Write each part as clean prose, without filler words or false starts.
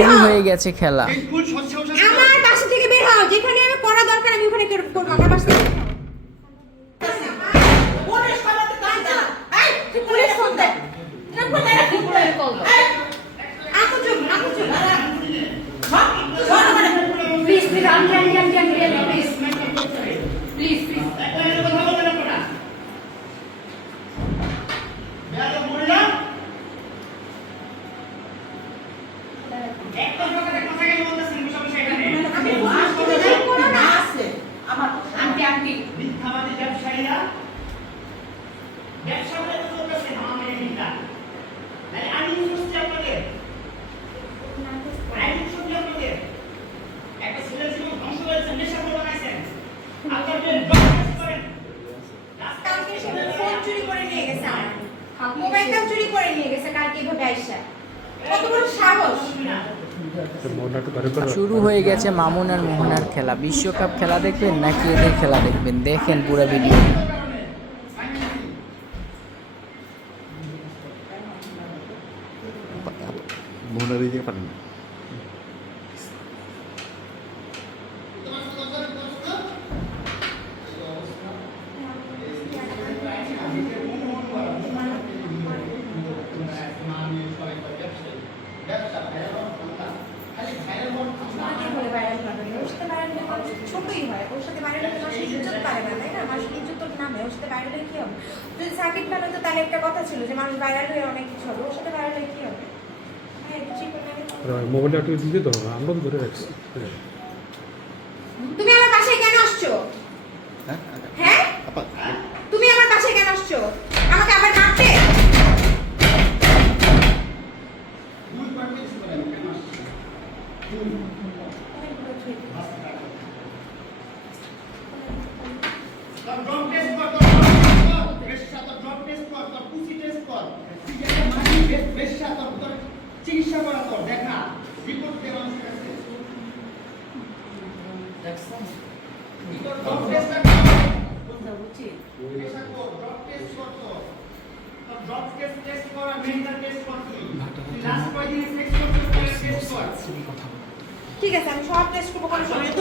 শুরু হয়ে গেছে খেলা। আমার বাসা থেকে বের হও, যেখানে আমি পড়া দরকার আমি ওখানে করব। আমার বাসা থেকে পুলিশ ফোন দে, প্লিজ প্লিজ আমি প্লিজ প্লিজ মোবাইলটাও চুরি করে নিয়ে গেছে কালকে এভাবে আইসা। কত বড় সাহস! শুরু হয়ে গেছে মামুন আর মোহনার খেলা। বিশ্বকাপ খেলা দেখবেন নাকি এদের খেলা দেখবেন? দেখেন পুরো ভিডিও। মোহনার এই যে পারেন ছোটই হয়, ওর সাথে বাইরে মানুষের ইজ্জত পারে না, তাই না? মানুষের ইজ্জত নামে ওর সাথে বাইরে কি হবে? যদি সাকিব খান হতো তাহলে একটা কথা ছিল যে মানুষ ভাইরাল হয়ে অনেক কিছু হবে, ওর সাথে ভাইরাল হয়ে কি হবে? মোবাইলটা একটু দিতে তো আমরা তো ধরে রাখছি। তুমি আমার বাসায় কেন আসছো? হ্যাঁ, তুমি আমার বাসায় কেন আসছো? আমাকে আবার মারতে? চিকিৎসা করা তো দেখা রিপোর্ট দেওয়া আছে দেখছেন রিপোর্ট ড্রপ টেস্ট করতে হচ্ছে পেশা কো ড্রপ টেস্ট করতে তো ড্রপ টেস্ট করা মেন্টাল টেস্ট করতে লাস্ট কয়দিন টেস্ট করতে টেস্ট কর ঠিক আছে, আমি সব টেস্ট করব, কোনো সমস্যা নেই।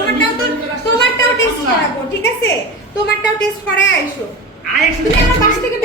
তোমারটাও টেস্ট করাবো, ঠিক আছে? তোমারটাও টেস্ট করে আইসো। তুমি আমার বাসা থেকে